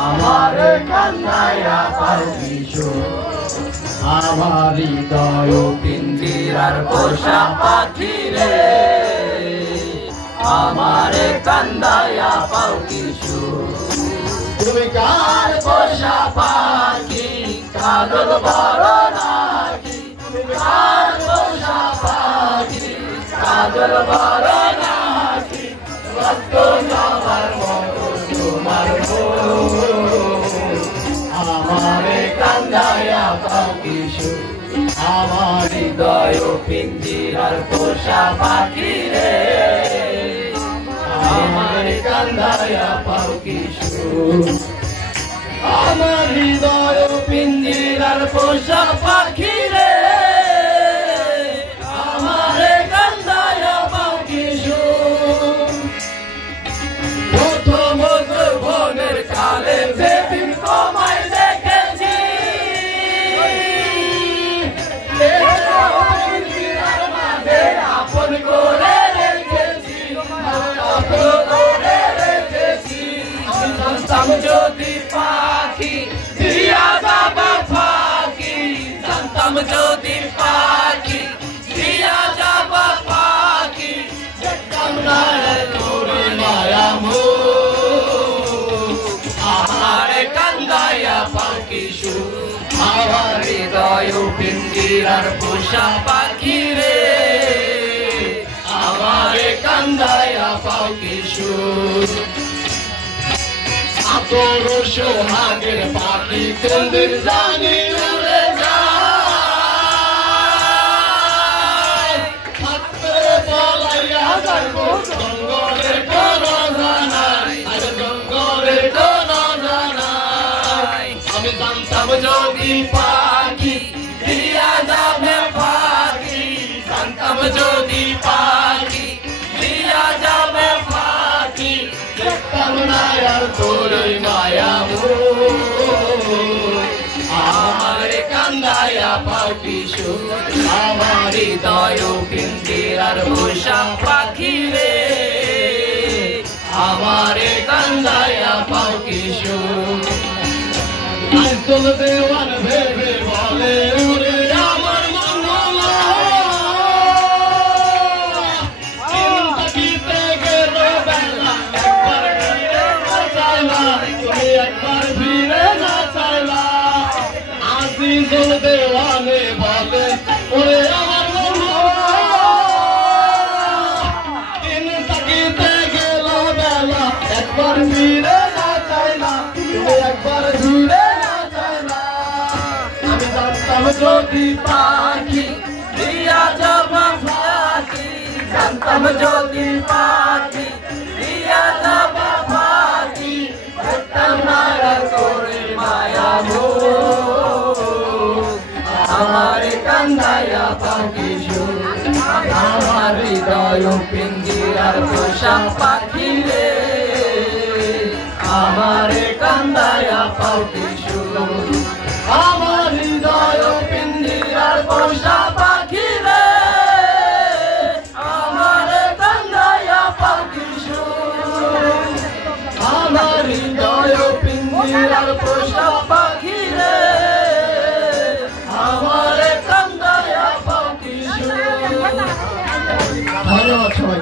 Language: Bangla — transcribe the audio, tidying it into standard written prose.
আমার কান্দায়া পাখি আমার হৃদয় পিঞ্জিরার পোষা পাখি রে আমার কান্দায়া পাখি তুমি কার পোষা পাখি কাজল বড় নাকি তুমি কার পোষা পাখি কাজল বড় নাকি রক্ত যাবার মতো তোমার আমার কান্দায়া পাখি আমার হৃদয় পিঞ্জিরার পোষা পাখি রে আমার কান্দায়া পাখি আমার হৃদয় পিঞ্জিরার পোষা পাখি রে আমার কান্দায়া পাখি প্রথম যৌবনের কালে যেদিন তোমায় দেখেছি মাঝে আপন করে রেখেছি আপন করে রেখেছি জানতাম যদি পাখি দিয়া যাবা ফাঁকি জানতাম যদি পাখি দিয়া যাবা ফাঁকি দেখতাম না তোর মায়া আমার কান্দায়া পাখি আমার হৃদয় পিঞ্জিরার পোষা পাখি রে আমার কান্দায়া পাখি তোর সোহাগের পাখি কোনদিন জানি উড়ে যায় হাতরে পলাইয়া যাইবো জঙ্গলে কোনো জানাই জঙ্গলে কোনো জানাই আমি জানতাম যদি পাখি দিয়া যাবে পাখি জানতাম যদি পাখি দিয়া যাবে পাখি দেখতাম না আর তোর মায়া আমার কান্দায়া পাখি আমার হৃদয় পিঞ্জিরার পোষা পাখি রে আমার কান্দায়া পাখি আইসল দেওয়ার ভেবে বলে উড়ে আমার মঙ্গলা চিন্তাকিতে গেল বেলা একবার ফিরে না চাইলা আজিজুল দেওয়ানে বলে ওরে আমার চিন্তাকিতে গেল বেলা একবার ফিরে না চাইলা তুমি একবার ঘুরে না চাইলা আমি জানতাম যদি পাখি দিয়া যাবা ফাঁকি জানতাম যদি পাখি দিয়া যাবা ফাঁকি দেখতাম না তোর মায়া আমার কান্দায়া পাখি আমার হৃদয় পিঞ্জিরার পোষা পাখি রে আমার কান্দায়া পাখি আমার হৃদয় পিঞ্জিরার পোষা পাখি রে আমার কান্দায়া পাখি আমার হৃদয় পিঞ্জিরার পোষা পাখি রে আমার কান্দায়া পাখি ধন্যবাদ সবাই।